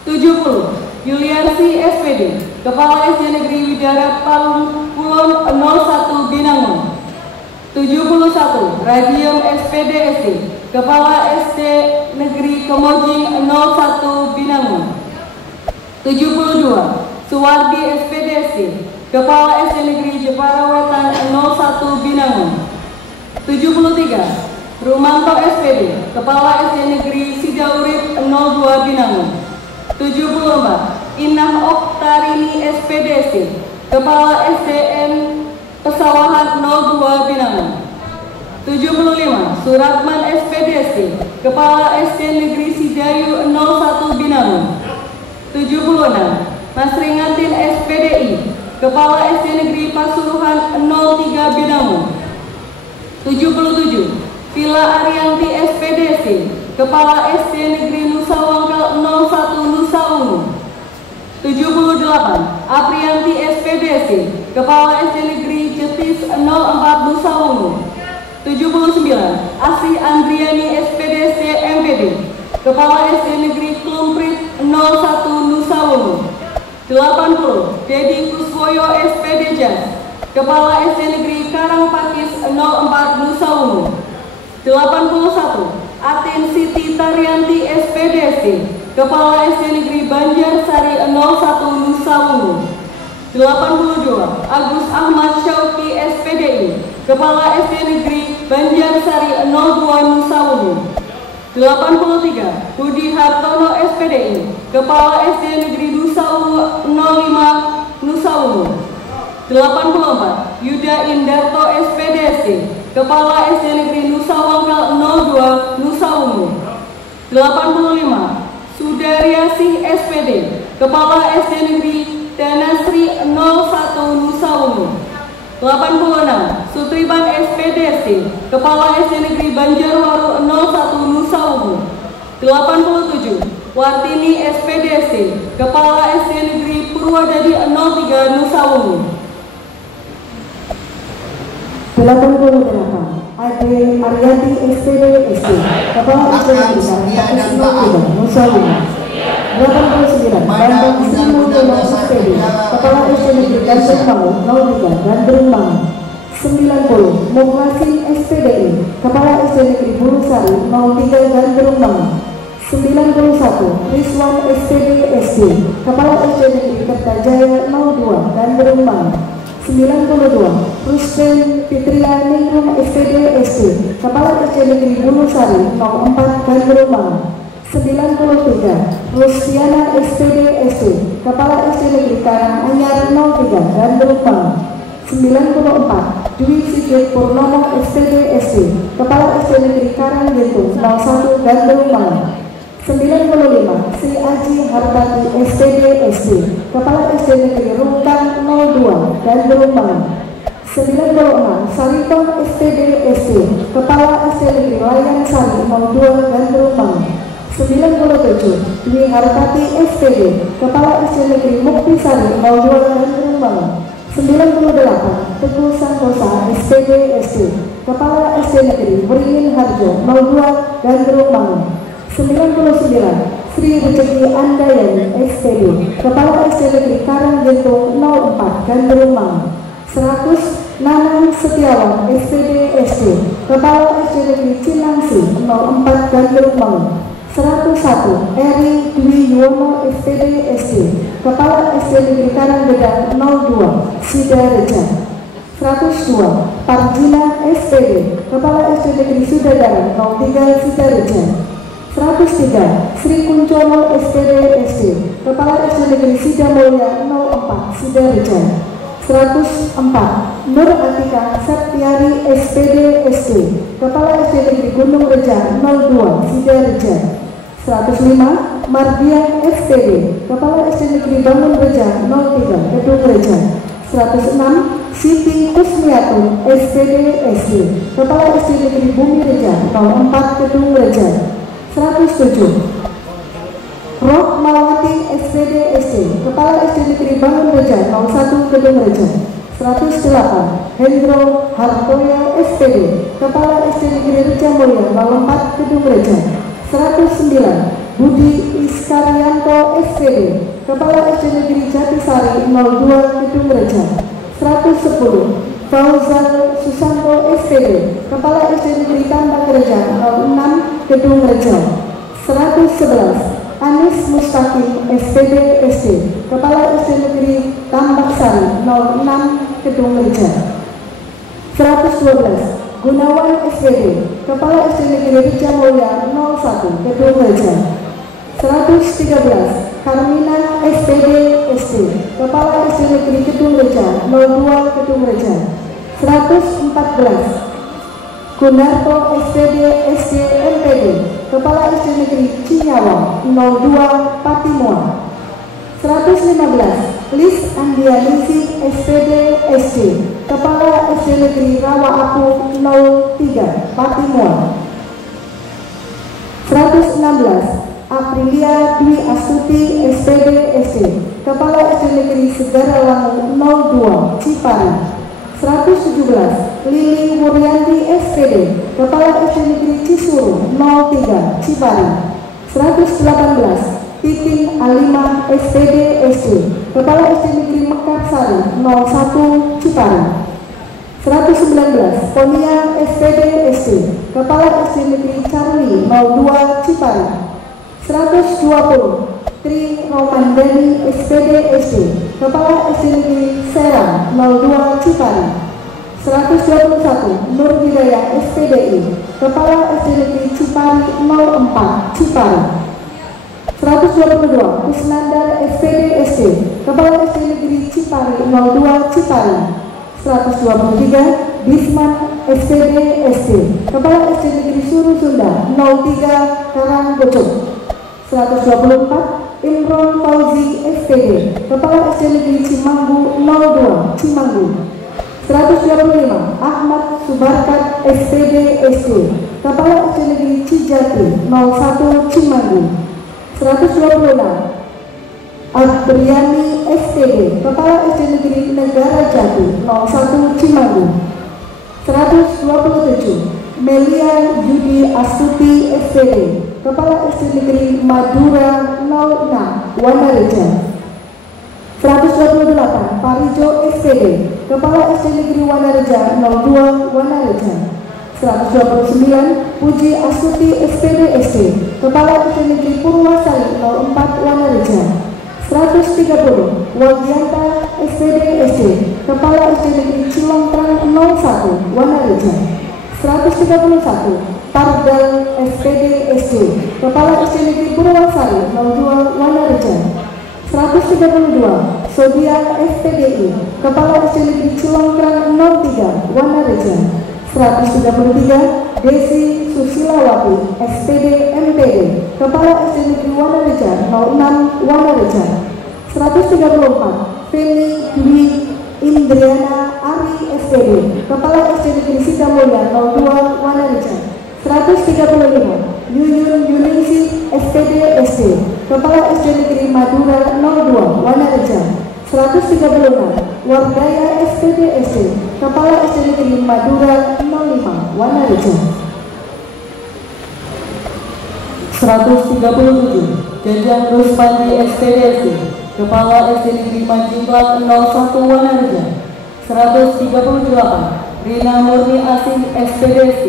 70. Yuliarsi SPD, Kepala SD Negeri Widara Palung Kulon 01, Binangun. 71. Radium SPD SD, Kepala SD Negeri Kemojing 01, Binangun. 72. Suwardi SPD SD, Kepala SD Negeri Jepara Wetan 01, Binangun. 73. Rumanto SPD, Kepala SD Negeri Sidaurip 02 Binangun. 74. Inah Oktarini SPDST, Kepala SDN Pesawahan 02 Binangun. 75. Suratman SPDST, Kepala SD Negeri Sidayu 01 Binangun. 76. Mas Ringatin SPDI, Kepala SD Negeri Pasuruhan 03 Binangun. 77. Villa Arianti SPDC, Kepala SD Negeri Nusa Wangkal 01 Nusa Ungu. 78. Aprianti SPDC, Kepala SD Negeri Jetis 04 Nusa Ungu. 79. Asih Andriani SPDC MPD, Kepala SD Negeri Klumprit 01 Nusa Ungu. 80. Dedi Kuswoyo SPD Jas, Kepala SD Negeri Karangpakis 04 Nusa Ungu. 81. Atin Siti Tarianti SPDST, Kepala SD Negeri Banjarsari 01 Nusa Ungu. 82. Agus Ahmad Syauki SPDI, Kepala SD Negeri Banjarsari 02 Nusa Ungu. 83. Budi Hartono SPDI, Kepala SD Negeri Nusa Ungu 05 Nusa Ungu. 84. Yuda Indarto SPDST, Kepala SD Negeri Nusa Wangkal 02 Nusa Ungu. 85. Sudaryasih SPD, Kepala SD Negeri Danasri 01 Nusa Ungu. 86. Sutriban SPDST, Kepala SD Negeri Banjarwaru 01 Nusa Ungu. 87. Wartini SPDST, Kepala SD Negeri Purwadadi 03 Nusa Ungu. 88. Ade Ariati SPDST, Kepala SD Negeri Karangpakis 03 Nusa Ungu. 89. Bambang Simotono SPD, Kepala SD Negeri Gandrung Mangu 03 Gandrung Mangu. 90. Mukhlasin SPDI, Kepala SD Negeri Burusari 03 Gandrung Mangu. 91. Rizwan SPDST, Kepala SD Negeri Kertajaya 02 Gandrung Mangu. 92. Rusden Fitria Ningrum SPDST, Kepala SD Negeri Burusari 04 Gandrung Mangu. 93. Rustiana SPDST, Kepala SD Negeri Karanganyar 03 Gandrung Mangu. 94. Dwi Sigit Purnomo SPDST, Kepala SD Negeri Karanggentung 01 Gandrung Mangu. 95. Sri Aji Hartati SPDST, Kepala SD Negeri Rungkang 02 Gandrung Mangu. 96. Sariton SPDST, Kepala SD Negeri Layan Sari 02 Gandrung Mangu. 97. Dwi Hartati SPD, Kepala SD Negeri Muktisari 02 Gandrung Mangu. 98. Teguh Santosa SPDST, Kepala SD Negeri Beringin Harjo 02 Gandrung Mangu. 99. Sri Rezeki Andayani SPD, Kepala SD Negeri Karanggentung 04 Gandrung Mangu. 100. Nanang Setiawan SPDST, Kepala SD Negeri Cinangsi 04 Gandrung Mangu. 101. Eri Dwi Yuwono SPDST, Kepala SD Negeri Karanggedang 02 Sidareja. 102. Parjina SPD, Kepala SD Negeri Sudadara 03 Sidareja. 103. Sri Kuncono SPDST, Kepala SD Negeri Sidamulya 04 Sidareja. 104. Nur Atika Septiari SPDST, Kepala SD Negeri Gunung Reja 02 Sidareja. 105. Mardian SPD, Kepala SD Negeri Bangun Reja 03 Kedung Reja. 106. Siti Kusmiatun SPDST, Kepala SD Negeri Bumi Reja 04 Kedung Reja. 107. Rohmawati SPDST, Kepala SD Negeri Bangun Reja 01 Kedung Reja. 108. Hendro Hartoyo SPD, Kepala SD Negeri Reja Mulya 04 Kedung Reja. 109. Budi Iskarianto SPD, Kepala SD Negeri Jatisari 02 Kedung Reja. 110. Fauzan Susanto SPD, Kepala SD Negeri Tambak Reja 06 Kedung Reja. 111. Anis Mustaqim SPDST, Kepala SD Negeri Tambak Sari 06 Kedung Reja. 112. Gunawan SPD, Kepala SD Negeri Reja Mulia 01 Kedung Reja. 113 Karmina SPD SD, Kepala SD Negeri Kedung Reja 02 Kedung Reja. 114 Gunarto SPD SD MPD, Kepala SD Negeri Cinyawa 02 Patimura. 115 Lis Andianisi SPD SD, Kepala SD Negeri Rawa Aku 03 Patimura. 116 Aprilia Dwi Astuti SPD SD, Kepala SD Negeri Segara Langu 02 Cipari. 117 Lili Wuryanti SPD, Kepala SD Negeri Cisuru 03 Cipari. 118 Titin Alimah SPD SD, Kepala SD Negeri Mekarsari 01 Cipari. 119 Ponia SPD SD, Kepala SD Negeri Carli 02 Cipari. 120 Tri Romandani SPD SD, Kepala SD Negeri Serang 02 Cipari. 121 Nur Hidayah SPDI, Kepala SD Negeri Cipari 04 Cipari. 122 Kusnandar SPD SD, Kepala SD Negeri Cipari 02 Cipari. 123 Bisman SPD SD, Kepala SD Negeri Suru Sunda 03 Karanggocok. 124 Imron Fauzi SPD, Kepala SD Negeri Cimanggu 02 Cimanggu. 125 Ahmad Subarkat SPD SD, Kepala SD Negeri Cijati 01 Cimanggu. 126 Abriani SPD, Kepala SD Negeri Negara Jati 01 Cimanggu. 127 Melia Yudi Astuti SPD, Kepala SD Negeri Madura 06 Wanareja. 128 Parijo SPD, Kepala SD Negeri Wanareja 02 Wanareja. 129 Puji Astuti SPD SD, Kepala SD Negeri Purwasari 04 Wanareja. 130 Wagianta SPD SD, Kepala SD Negeri Cilongkrang 01 Wanareja. 131 Pardal SPD SD, Kepala SD Negeri Purwasari 02 Wanareja. 132 Sodian SPDI, Kepala SD Negeri Cilongkrang 03 Wanareja. 133 Desi Susilawati SPD MPD, Kepala SD Negeri Wanareja 06 Wanareja. 134 Feni Dwi Indriana Ari SPD, Kepala SD Negeri Sikamulya 02 Wanareja. 135 Yuyun Yuningsi SPD SD, Kepala SD Negeri Madura 02 Wanareja. 136 Wardaya SPD SD, Kepala SD Negeri Madura 05 Wanareja. 137 Jajang Ruspandi SPD SD, Kepala SD Negeri Majiklat 01 Wanareja. 138 Rina Murni Asih SPD SD,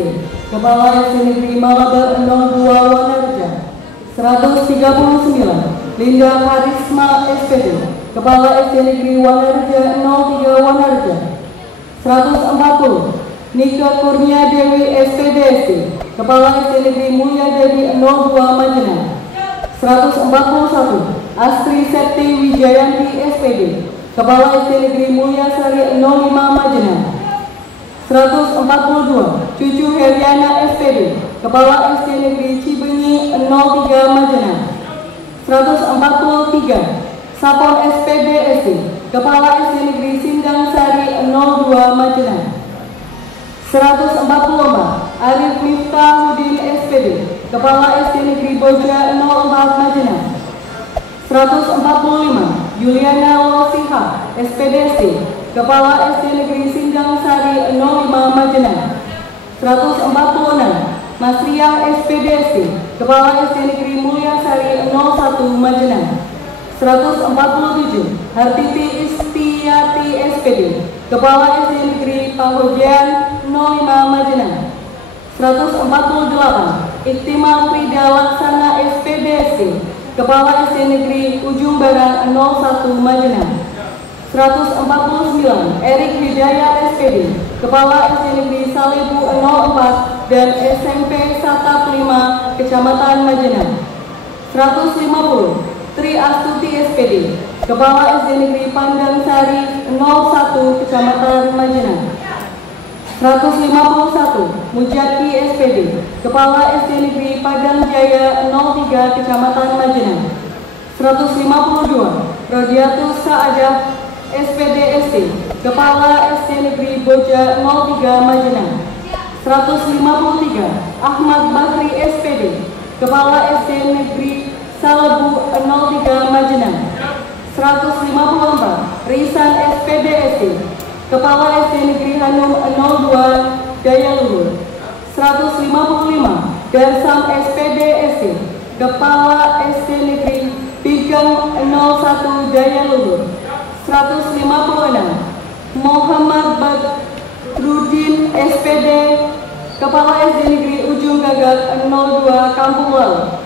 Kepala SD Negeri Malabar 02 Wanareja. 139 Linda Karisma SPD, Kepala SD Negeri Wanareja 03 Wanareja. 140 Nika Kurnia Dewi SPD SD, Kepala SD Negeri Mulia Dewi 02 Majenang. 141 Astri Septi Wijayanti SPD, Kepala SD Negeri Mulia Sari 05 Majenang. 142 Cucu Heriana SPD, Kepala SD Negeri Cibenyi 03 Majenang. 143 Sapon SPD SD, Kepala SD Negeri Sindang Sari 02 Majenang. 144 Arif Miftahudin SPD, Kepala SD Negeri Boja 04 Majenang. 145 Juliana Losiha SPDC, Kepala SD Negeri Sindang Sari 05 Majenang. 146 Masriah SPDC, Kepala SD Negeri Mulia Sari 01 Majenang. 147 Hartiti Istiati SPD, Kepala SD Negeri Pahojian 05 Majenang. 148 Iktimal Frida Laksana SPDC, Kepala SD Negeri Ujung Barang 01 Majenang. 149 Erik Hidayat SPD, Kepala SD Negeri Salebu 04 dan SMP Satap 5 Kecamatan Majenang. 150 Tri Astuti SPD, Kepala SD Negeri Pandang Sari 01 Kecamatan Majenang. 151 Mujaki SPD, Kepala SD Negeri Padang Jaya 03 Kecamatan Majenang. 152 Rodiatus Saadah SPD ST, Kepala SD Negeri Boja 03 Majenang. 153 Ahmad Bakri SPD, Kepala SD Negeri Salebu 03 Majenang. 154 Risan SPD ST, Kepala SD Negeri Hanum 02 Daya Luhur. 155 Darsam SPD ST, Kepala SD Negeri Bigang 01 Daya Luhur. 156 Muhammad Badrudin SPD, Kepala SD Negeri Ujung Gagak 02 Kampung Laut.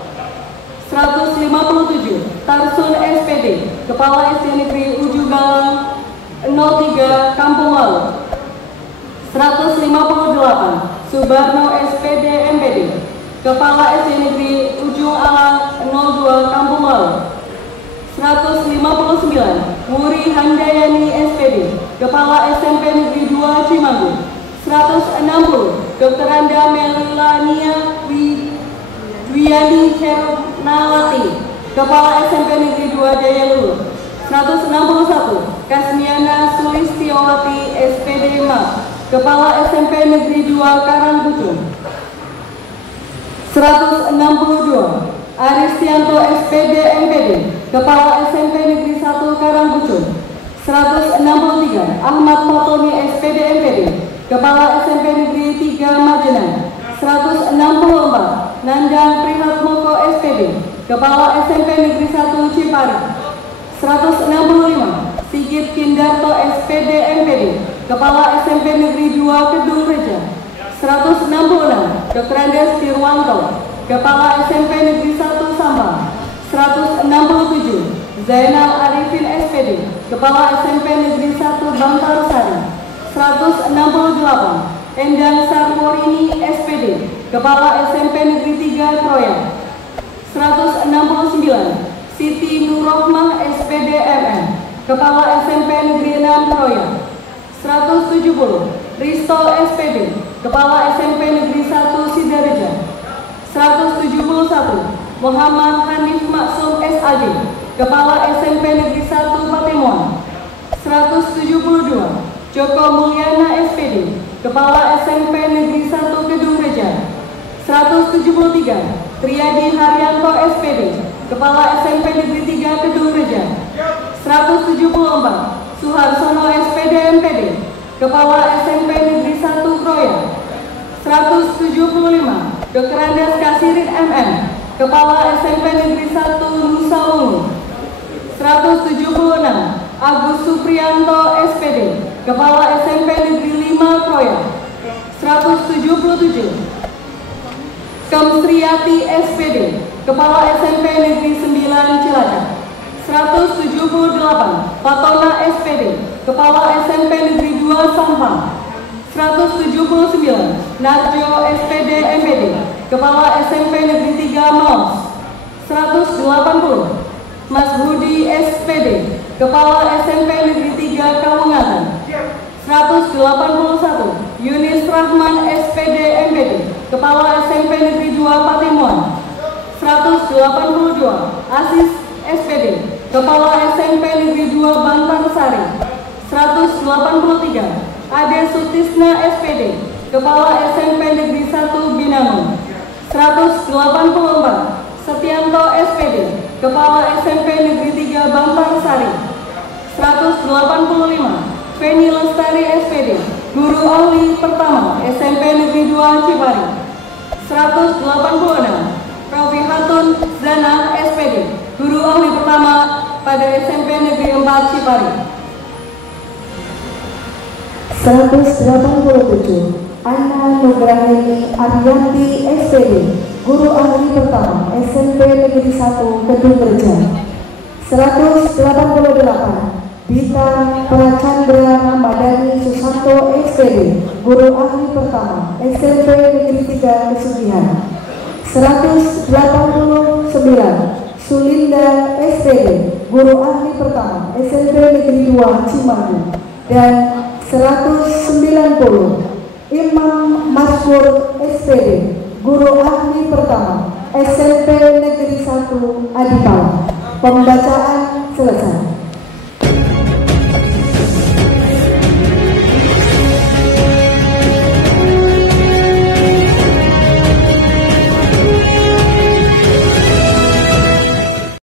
157 Tarsun SPD, Kepala SD Negeri Ujung Galang 03 Kampung Laut. 158 Subarno SPD MPD, Kepala SD Negeri Ujung Alang 02 Kampung Laut. 159 Wuri Handayani SPD, Kepala SMP Negeri 2 Cimanggu. 160 Dr. Anda Melania Dwiani Cernawati, Kepala SMP Negeri 2 Jaya Luhur. 161 Kasmiana Sulistiawati SPD MAP, Kepala SMP Negeri 2 Karangkucung. 162 Aristianto SPD MPD, Kepala SMP Negeri 1 Karangkucung. 163 Ahmad Fatoni SPD MPD, Kepala SMP Negeri 3 Majenang. 164 Nandang Prihatmoko SPD, Kepala SMP Negeri 1 Cipari. 165 Sigit Kindarto SPD MPD, Kepala SMP Negeri 2 Kedung Reja. 166 Dr. Andes Tirwanto, Kepala SMP Negeri 1 Sambang. 167 Zainal Arifin SPD, Kepala SMP Negeri 1 Bantarsari. 168 Endang Sarmorini SPD, Kepala SMP Negeri 3 Kroya. 169 Siti Nurrohmah SPD MM, Kepala SMP Negeri 6 Kroya. 170 Risto SPD, Kepala SMP Negeri 1 Sidareja. 171 Muhammad Hanif Maksum SAG, Kepala SMP Negeri 1 Patemuan. 172 Joko Mulyana SPD, Kepala SMP Negeri 1 Kedung Reja. 173 Triadi Haryanto SPD, Kepala SMP Negeri 3 Kedung Reja. 174 Suharsono SPD MPD, Kepala SMP Negeri 1 Kroya. 175 Dr. Andes Kasirin MM, Kepala SMP Negeri 1 Nusa Ungu. 176 Agus Supriyanto SPD, Kepala SMP Negeri 5 Kroya. 177 Kamsriyati SPD, Kepala SMP Negeri 9 Cilacap. 178 Fatona SPD, Kepala SMP Negeri 2 Sampang. 179 Narjo SPD MPD, Kepala SMP Negeri 3 Maus. 180 Mas Budi SPD, Kepala SMP Negeri 3 Kawungatan. 181 Yunis Rahman SPD MPD, Kepala SMP Negeri 2 Patemuan. 182 Asis SPD, Kepala SMP Negeri 2 Bantarsari. 183 Ade Sutisna SPD, Kepala SMP Negeri 1 Binangun. 184 Setianto SPD, Kepala SMP Negeri 3 Bantarsari. 185 Feni Lestari SPD, Guru Ahli Pertama SMP Negeri 2 Cipari. 186 Rofihatun Zana SPD, Guru Ahli Pertama pada SMP Negeri 4 Cipari. 187 Anna Nugraheni Ariyanti SPD, Guru Ahli Pertama SMP Negeri 1 Kedung Reja. 188 Dita Prachandra Ramadhani Susanto Susanto SPD, Guru Ahli Pertama, SMP Negeri 3 Kesugihan. 189 Sulinda SPD, Guru Ahli Pertama, SMP Negeri 2 Cimahi. Dan 190 Imam Maskur SPD, Guru Ahli Pertama, SMP Negeri 1 Adipala. Pembacaan